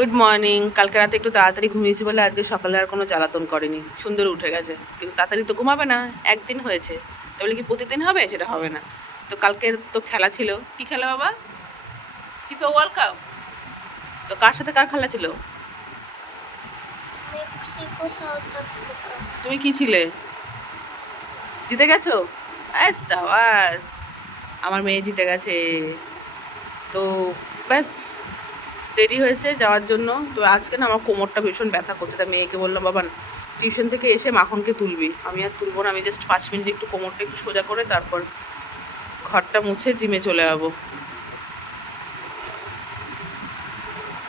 Good morning. কালকে রাতে একটু তাড়াতাড়ি ঘুমিয়েছি বলে আজকে সকালে আর কোনো জ্বালাতন করেনি, সুন্দর উঠে গেছে। কিন্তু তাড়াতাড়ি তো ঘুমাবে না, একদিন হয়েছে, তাহলে কি প্রতিদিন হবে? সেটা হবে না। তো কালকে তো খেলা ছিল। কি খেলা বাবা? FIFA world cup. তো কার সাথে কার খেলা ছিল? Mexico south Africa. তুমি কি ছিলে? জিতে গেছো? সাবাস, আমার মেয়ে জিতে গেছে। তো ব্যাস, রেডি হয়েছে যাওয়ার জন্য। তো আজকে না আমার কোমরটা ভীষণ ব্যথা করছে, তাই মেয়েকে বললাম, বাবা টিউশন থেকে এসে মাখনকে তুলবি। আমি আর তুলবো না, আমি জাস্ট 5 মিনিট একটু কোমরটা একটু সোজা করে তারপর ঘরটা মুছে জিমে চলে যাবো।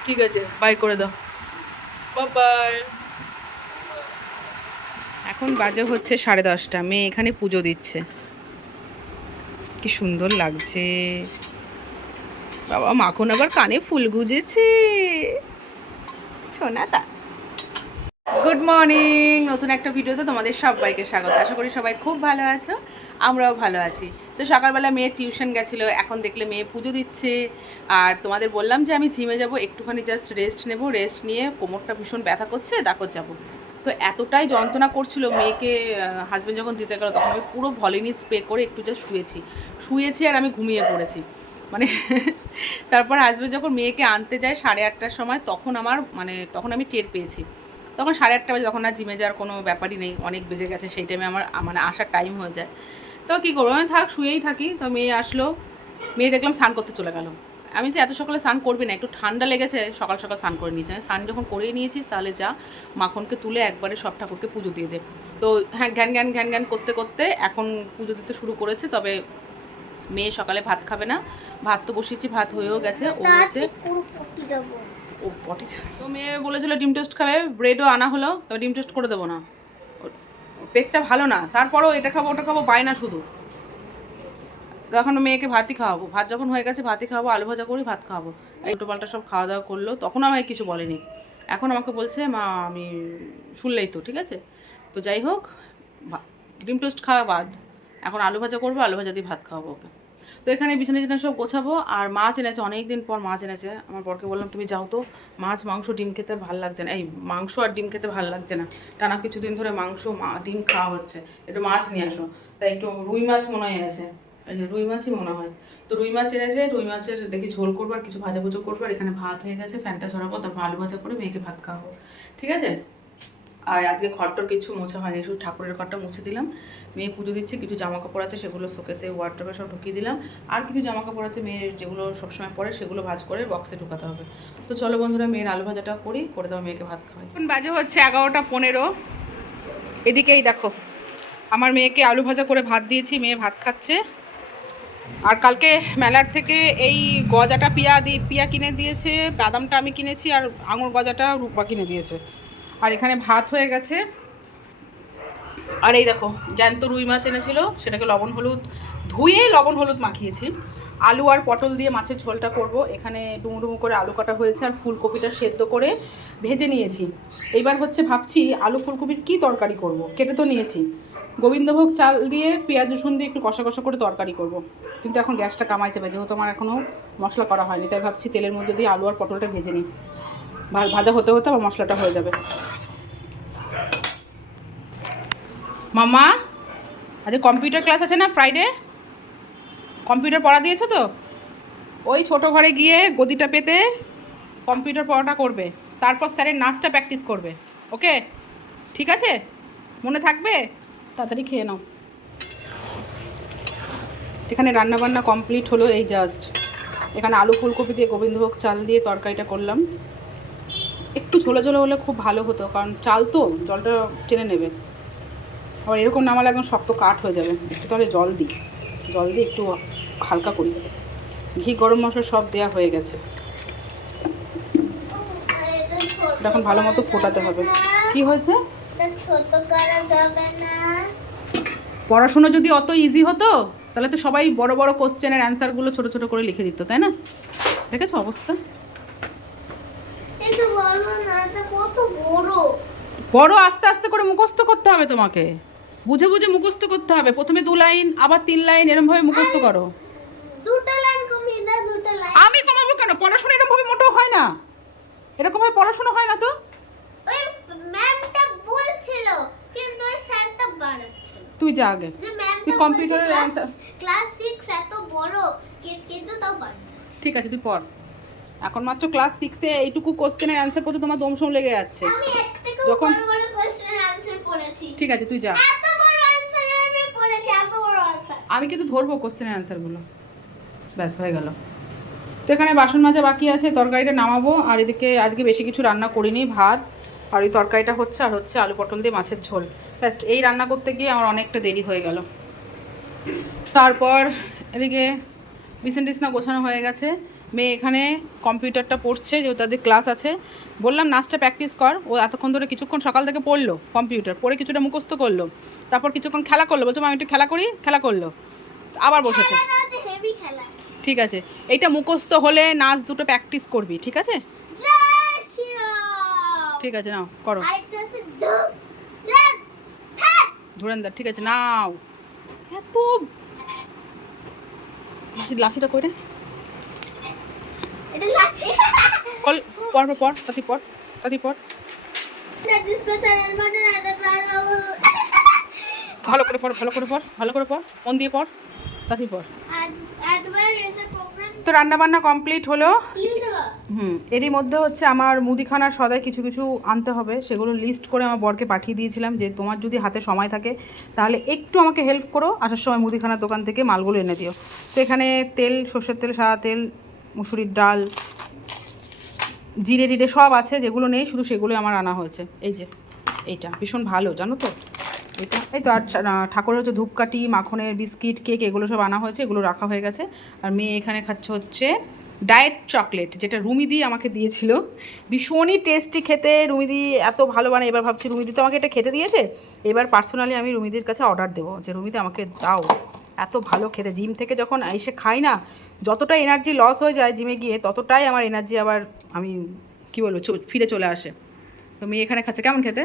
ঠিক আছে, বাই করে দাও। বাই। এখন বাজে হচ্ছে 10:30। মেয়ে এখানে পুজো দিচ্ছে, কি সুন্দর লাগছে। বাবা, মাখন আবার কানে ফুল গুজেছে, শোনা তা। গুড মর্নিং, নতুন একটা ভিডিওতে তোমাদের সবাইকে স্বাগত। আশা করি সবাই খুব ভালো আছো, আমরাও ভালো আছি। তো সকালবেলা মেয়ের টিউশন গেছিলো, এখন দেখলে মেয়ে পুজো দিচ্ছে। আর তোমাদের বললাম যে আমি জিমে যাব, একটুখানি জাস্ট রেস্ট নেব, রেস্ট নিয়ে কোমরটা ভীষণ ব্যথা করছে, তারপর যাব। তো এতটাই যন্ত্রণা করছিল, মেয়েকে হাজব্যান্ড যখন দিতে গেলো তখন আমি পুরো ভলিনি স্প্রে করে একটু জাস্ট শুয়েছি আর আমি ঘুমিয়ে পড়েছি মানে তারপর হাজব্যান্ড যখন মেয়েকে আনতে যায় 8:30টার সময়, তখন আমি টের পেয়েছি। তখন 8:30 বাজে, তখন আর জিমে যাওয়ার কোনো ব্যাপারই নেই, অনেক বেজে গেছে, সেই টাইমে আমার আসার টাইম হয়ে যায়। তো কী করবো, আমি শুয়েই থাকি। তো মেয়ে আসলো, মেয়ে দেখলাম স্নান করতে চলে গেল। আমি যে এত সকালে স্নান করবি না, একটু ঠান্ডা লেগেছে, সকাল সকাল স্নান করে নিয়েছি। স্নান যখন করেই নিয়েছিস তাহলে যা, মাখনকে তুলে একবারে সব ঠাকুরকে পুজো দিয়ে দে। তো হ্যাঁ, ঘ্যান ঘ্যান করতে করতে এখন পুজো দিতে শুরু করেছে। তবে মেয়ে সকালে ভাত খাবে না, ভাত তো বসিয়েছি, ভাত হয়েও গেছে। ও হচ্ছে ও পটি। তো মেয়ে বলেছিল ডিম টোস্ট খাবে, ব্রেডও আনা হলো, তো ডিম টোস্ট করে দেবো না, পেটটা ভালো না। তারপরও এটা খাবো ওটা খাবো বায়না শুধু। তো এখন মেয়েকে ভাতই খাওয়াবো, ভাত যখন হয়ে গেছে ভাতই খাওয়াবো, আলু ভাজা করি ভাত খাওয়াবো। উল্টো পাল্টা সব খাওয়া দাওয়া করলো, তখন আমায় কিছু বলেনি। এখন আমাকে বলছে, মা আমি শুনলেই তো, ঠিক আছে। তো যাই হোক, ডিম টোস্ট খাওয়া বাদ, এখন আলু ভাজা করবো, আলু ভাজা দিয়ে ভাত খাওয়াবো ওকে। তো এখানে বিছানা টিছানা সব গোছাবো। আর মাছ এনেছে, অনেক দিন পর মাছ এনেছে। আমার বরকে বললাম, তুমি যাও তো, মাছ মাংস ডিম খেতে ভালো লাগছে না, এই মাংস আর ডিম খেতে ভালো লাগছে না, টানা কিছুদিন ধরে মাংস ডিম খাওয়া হচ্ছে, একটু মাছ নিয়ে আসো। তাই একটু রুই মাছ মনে হয় এনেছে, এই যে রুই মাছই মনে হয়। তো রুই মাছ এনেছে, রুই মাছের দেখি ঝোল করবো আর কিছু ভাজাভুজো করবো। আর এখানে ভাত হয়ে গেছে, ফ্যানটা ছড়াবো, তারপর আলু ভাজা করে মেয়েকে ভাত খাওয়াবো, ঠিক আছে। আর আজকে ঘরটার কিছু মোছা হয়নি, শুধু ঠাকুরের ঘরটা মুছে দিলাম। মেয়ে পুজো দিচ্ছে, কিছু জামা কাপড় আছে সেগুলো শোকেসে ওয়ার্ড্রোবে সব ঢুকিয়ে দিলাম। আর কিছু জামা কাপড় আছে মেয়ের, যেগুলো সবসময় পরে, সেগুলো ভাজ করে বক্সে ঢুকাতে হবে। তো চলো বন্ধুরা, মেয়ের আলু ভাজাটা করি, করে দেবো মেয়েকে ভাত খাওয়াই। এখন বাজে হচ্ছে 11:15। এদিকেই দেখো, আমার মেয়েকে আলু ভাজা করে ভাত দিয়েছি, মেয়ে ভাত খাচ্ছে। আর কালকে মেলার থেকে এই গজাটা পিয়া কিনে দিয়েছে, বাদামটা আমি কিনেছি, আর আঙুর গজাটা রূপা কিনে দিয়েছে। আর এখানে ভাত হয়ে গেছে। আর এই দেখো, জ্যান্ত রুই মাছ এনেছিল, সেটাকে ধুয়ে লবণ হলুদ মাখিয়েছি। আলু আর পটল দিয়ে মাছের ঝোলটা করব। এখানে ডুমো করে আলু কাটা হয়েছে, আর ফুলকপিটা সেদ্ধ করে ভেজে নিয়েছি। এইবার হচ্ছে ভাবছি আলু ফুলকপির কী তরকারি করব। কেটে তো নিয়েছি, গোবিন্দভোগ চাল দিয়ে পেঁয়াজ রসুন দিয়ে একটু কষা কষা করে তরকারি করব। কিন্তু এখন গ্যাসটা কামাই যাবে, যেহেতু আমার এখনও মশলা করা হয়নি, তাই ভাবছি তেলের মধ্যে দিয়ে আলু আর পটলটা ভেজে নিই, ভাজা হতে হতে আমার মশলাটা হয়ে যাবে। মামা, আজকে কম্পিউটার ক্লাস আছে না, ফ্রাইডে? কম্পিউটার পড়া দিয়েছো তো? ওই ছোটো ঘরে গিয়ে গদিটা পেতে কম্পিউটার পড়াটা করবে, তারপর স্যারের নাচটা প্র্যাকটিস করবে, ওকে? ঠিক আছে, মনে থাকবে? তাড়াতাড়ি খেয়ে নাও। এখানে রান্নাবান্না কমপ্লিট হলো, এই জাস্ট। এখানে আলু ফুলকপি দিয়ে গোবিন্দভোগ চাল দিয়ে তরকারিটা করলাম। একটু ঝোলো ঝোলো হলে খুব ভালো হতো, কারণ চাল তো জলটা টেনে নেবে। আবার এরকম নামালে একদম শক্ত কাঠ হয়ে যাবে। একটু তাহলে জল দিয়ে একটু হালকা করি। ঘি গরম মশলা সব দেওয়া হয়ে গেছে, এখন ভালো মতো ফোটাতে হবে। কি হয়েছে? পড়াশুনো যদি অত ইজি হতো তাহলে তো সবাই বড় বড় কোশ্চেনের অ্যান্সারগুলো ছোট ছোট করে লিখে দিত, তাই না? দেখেছো অবস্থা? বড় আস্তে আস্তে করে মুখস্থ করতে হবে তোমাকে, বুঝে বুঝে মুখস্থ করতে হবে। প্রথমে 2 লাইন, আবার 3 লাইন, এরমভাবে মুখস্থ করো। আমি কমাবো কেন? পড়াশোনা এরমভাবে মোটেও হয় না। এরকম ভাবে পড়াশোনা হয় না তো। ওই ম্যামটা বলছিল কিন্তু ওই স্যারটা বাড়াচ্ছিল। তুই যা আগে, যে ম্যামটা তুই কম্পিউটারের অ্যান্সার। ক্লাস 6 এত বড় কিন্তু তাও বাড়াচ্ছে। ঠিক আছে তুই পড়, এখন মাত্র ক্লাস 6 এ এইটুকু কোশ্চেনের অ্যান্সার করতে তোমার দমসম লেগে যাচ্ছে। আমি এর থেকে যখন- বড় বড় কোশ্চেনের আনসার পড়েছি। ঠিক আছে তুই যা, এত বড় আনসার আমি পড়েছি, এত বড় আনসার। আমি কিন্তু ধরবো কোশ্চেনের অ্যান্সারগুলো। ব্যাস হয়ে গেল। তো এখানে বাসন মাজা বাকি আছে, তরকারিটা নামাবো। আর এদিকে আজকে বেশি কিছু রান্না করিনি, ভাত আর এই তরকারিটা হচ্ছে, আর হচ্ছে আলু পটল দিয়ে মাছের ঝোল। ব্যাস এই রান্না করতে গিয়ে আমার অনেকটা দেরি হয়ে গেল। তারপর এদিকে বিছানা টিছনা গোছানো হয়ে গেছে। মেয়ে এখানে কম্পিউটারটা পড়ছে, যেহেতু তাদের ক্লাস আছে। বললাম নাচটা প্র্যাকটিস কর। ও এতক্ষণ ধরে কিছুক্ষণ সকাল থেকে পড়লো কম্পিউটার, পড়ে কিছুটা মুখস্থ করলো, তারপর কিছুক্ষণ খেলা করলো, বলছো আমি একটু খেলা করি, খেলা করলো, আবার বসেছে। খেলাটা হচ্ছে হেভি খেলা। ঠিক আছে, এইটা মুখস্থ হলে নাচ দুটো প্র্যাকটিস করবি, ঠিক আছে? জয় শ্রীরাম। ঠিক আছে নাও করো। আরেকটা হচ্ছে ধুম রাত থাক। ধুরন্ধর, ঠিক আছে নাও। এত লাঠিটা কই রে? এটা লাঠি। কল পড় পড় পড়, তাতি পড়, তাতি পড়। ডিসকো চ্যানেল মানে না পারো। ভালো করে পড়, ভালো করে পড়, ভালো করে পড়, মন দিয়ে পড়, তাতি পড়। অ্যাডভান্স রেসার প্রোগ্রাম তো রান্না বান্না কমপ্লিট হলো। প্লিজ বাবা। এরই মধ্যে হচ্ছে আমার মুদিখানার সদাই কিছু কিছু আনতে হবে, সেগুলো লিস্ট করে আমার বরকে পাঠিয়ে দিয়েছিলাম যে তোমার যদি হাতে সময় থাকে তাহলে একটু আমাকে হেল্প করো, আসার সময় মুদিখানার দোকান থেকে মালগুলো এনে দিও। তো এখানে তেল, সর্ষের তেল, সাদা তেল, মুসুরির ডাল, জিরে টিরে সব আছে, যেগুলো নেই শুধু সেগুলোই আমার আনা হয়েছে। এই যে এইটা ভীষণ ভালো জানো তো, এটা এই তো। আর ঠাকুরের হচ্ছে ধূপকাঠি, মাখনের বিস্কিট, কেক, এগুলো সব আনা হয়েছে, এগুলো রাখা হয়ে গেছে। আর মেয়ে এখানে খাচ্ছে হচ্ছে ডায়েট চকলেট, যেটা রুমিদি আমাকে দিয়েছিল। ভীষণই টেস্টি খেতে, রুমিদি এত ভালো বানায়। এবার ভাবছি রুমিদি তো আমাকে এটা খেতে দিয়েছে, এবার পার্সোনালি আমি রুমিদির কাছে অর্ডার দেবো যে রুমিদি আমাকে দাও, এত ভালো খেতে। জিম থেকে যখন এসে খাই না, যতটা এনার্জি লস হয়ে যায় জিমে গিয়ে, ততটাই আমার এনার্জি আবার আমি কী বলবো ফিরে চলে আসে। তো মেয়ে এখানে খাচ্ছে, কেমন খেতে?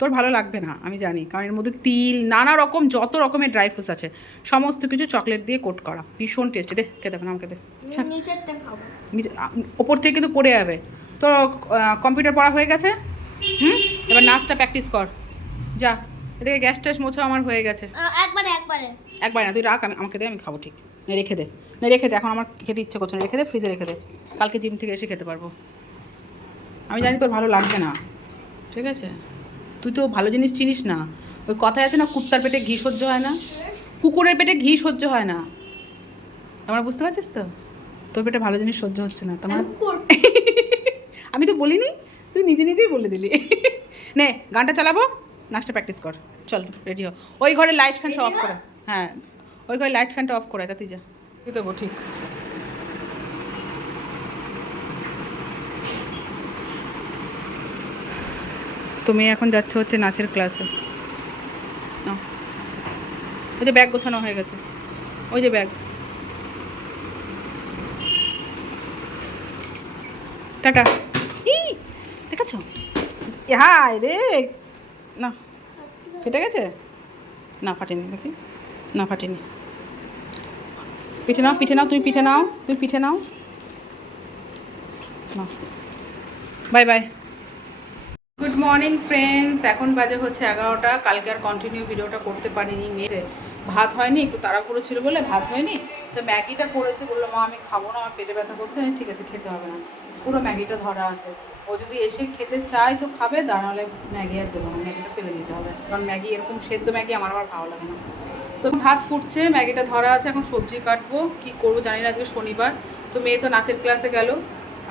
তোর ভালো লাগবে না আমি জানি, কারণ এর মধ্যে তিল, নানা রকম যত রকমের ড্রাই ফ্রুটস আছে, সমস্ত কিছু চকলেট দিয়ে কোট করা, ভীষণ টেস্টি। দে খেতে হবে না, খেতে আচ্ছা নিচেরটা খাবো। নিচে ওপর থেকে কিন্তু পড়ে যাবে। তো কম্পিউটার পড়া হয়ে গেছে, এবার নাচটা প্র্যাকটিস কর যা। এদিকে গ্যাস ট্যাস মোছা আমার হয়ে গেছে। একবারে একবার না, তুই রাখ, আমাকে দে, আমি খাবো। ঠিক না, রেখে দে, না রেখে দে, এখন আমার খেতে ইচ্ছে করছে না, রেখে দে, ফ্রিজে রেখে দে, কালকে জিম থেকে এসে খেতে পারবো। আমি জানি তোর ভালো লাগবে না, ঠিক আছে? তুই তো ভালো জিনিস চিনিস না। ওই কথায় আছে না, কুত্তার পেটে ঘি সহ্য হয় না, কুকুরের পেটে ঘি সহ্য হয় না। তোমরা বুঝতে পারছিস তো? তোর পেটে ভালো জিনিস সহ্য হচ্ছে না তোমার। আমি তো বলিনি, তুই নিজে নিজেই বলে দিলি। নে গানটা চালাবো, নাচটা প্র্যাকটিস কর, চল রেডি হ। ওই ঘরে লাইট ফ্যান সব অফ করে, হ্যাঁ ওই ঘরে লাইট ফ্যানটা অফ করে, তাতে যা দেবো। ঠিক তো মেয়ে এখন যাচ্ছে হচ্ছে নাচের ক্লাসে। ওই যে ব্যাগ গোছানো হয়ে গেছে, ওই যে ব্যাগ। টাটা। দেখেছো? হায় রে, না ফেটে গেছে? না ফাটেনি, দেখি না ফাটেনি। পিঠে নাও, পিঠে নাও, তুমি পিঠে নাও, তুমি পিঠে নাও। Bye bye. Good morning friends, এখন বাজে হচ্ছে 11টা। কালকে আর কন্টিনিউ ভিডিওটা করতে পারিনি, মেয়ে ভাত হয়নি, একটু তাড়াহুড়ো ছিল বলে ভাত হয়নি। তো ম্যাগিটা করেছে, বললো মা আমি খাবো না, আমার পেটে ব্যথা করছে। ঠিক আছে খেতে হবে না, পুরো ম্যাগিটা ধরা আছে। ও যদি এসে খেতে চায় তো খাবে, দাঁড়ালে ম্যাগি আর দেবো না, ম্যাগিটা ফেলে দিতে হবে, কারণ ম্যাগি এরকম সেদ্ধ ম্যাগি আমার আবার ভালো লাগে না। তো ভাত ফুটছে, ম্যাগিটা ধরা আছে, এখন সবজি কাটবো, কি করবো জানি না, আজকে শনিবার। তো মেয়ে তো নাচের ক্লাসে গেল,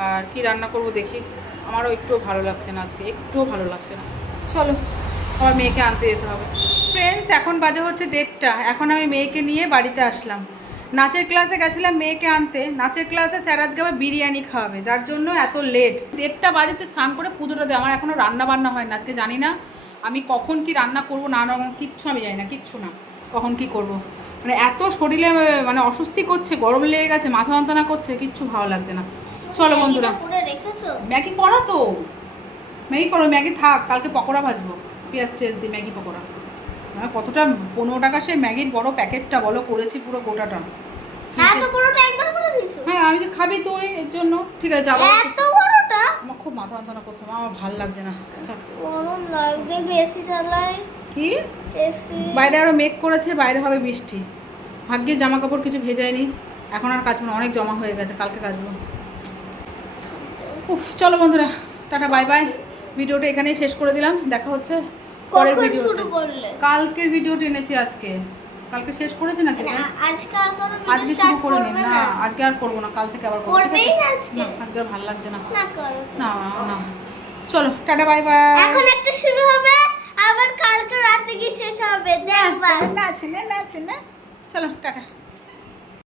আর কি রান্না করবো দেখি। আমারও একটুও ভালো লাগছে না আজকে, একটুও ভালো লাগছে না। চলো আমার মেয়েকে আনতে যেতে হবে। ফ্রেন্ডস এখন বাজে হচ্ছে 1:30, এখন আমি মেয়েকে নিয়ে বাড়িতে আসলাম। নাচের ক্লাসে গেছিলাম মেয়েকে আনতে, নাচের ক্লাসে স্যার আজকে আবার বিরিয়ানি খাওয়াবে, যার জন্য এত লেট। 1:30 বাজে তো স্নান করে পুজোটা দেয়, আমার এখনও রান্না বান্না হয় না। আজকে জানি না আমি কখন কি রান্না করবো না রান্না, কিচ্ছু আমি জানি না, কিচ্ছু না কখন কি করব। মানে এত শরীরে মানে অস্বস্তি করছে, গরম লেগে গেছে, মাথা যন্ত্রণা করছে, কিচ্ছু ভালো লাগছে না। চলো বন্ধুরা, ম্যাগি করা তো, ম্যাগি করো, ম্যাগি থাক, কালকে পকোড়া ভাজবো, পেঁয়াজ টেস্ট দিই, ম্যাগি পকোড়া। মানে কতটা 15 টাকা সে ম্যাগির বড় প্যাকেটটা বলো, করেছি পুরো গোটাটা। হ্যাঁ আমি তো খাবি তো এর জন্য, ঠিক আছে যাবো। আমার খুব মাথা যন্ত্রণা করছে মা, আমার ভালো লাগছে না। থাক। গরম লাগছে, বেশি চালাই কি বেশি। বাইরে আরো মেঘ করেছে, বাইরে হবে বৃষ্টি। ভাগ্যে জামা কাপড় কিছু ভেজায়নি, এখন আর কাচবো না, অনেক জমা হয়ে গেছে, কালকে কাচবো। উফ, চলো বন্ধুরা, টাটা বাই বাই। ভিডিওটা এখানেই শেষ করে দিলাম, দেখা হচ্ছে পরের কখন ভিডিওতে। শুরু করলে? কালকের ভিডিওটা এনেছি আজকে, কালকে শেষ করেছি নাকি? আজকে আর কোনো আজকে ভিডিও শুরু স্টার্ট করে করবে না, না? আজকে আর করবো না, কাল থেকে আবার করবো, ঠিক করবেই আছে? না আজকে? না, আজকে আর ভালো লাগছে না। না করো। না না, চলো টাটা বাই বাই। এখন একটা শুরু হবে, আবার কালকে রাতে গিয়ে শেষ হবে, দেখবা। না আছে না, চলো টাটা।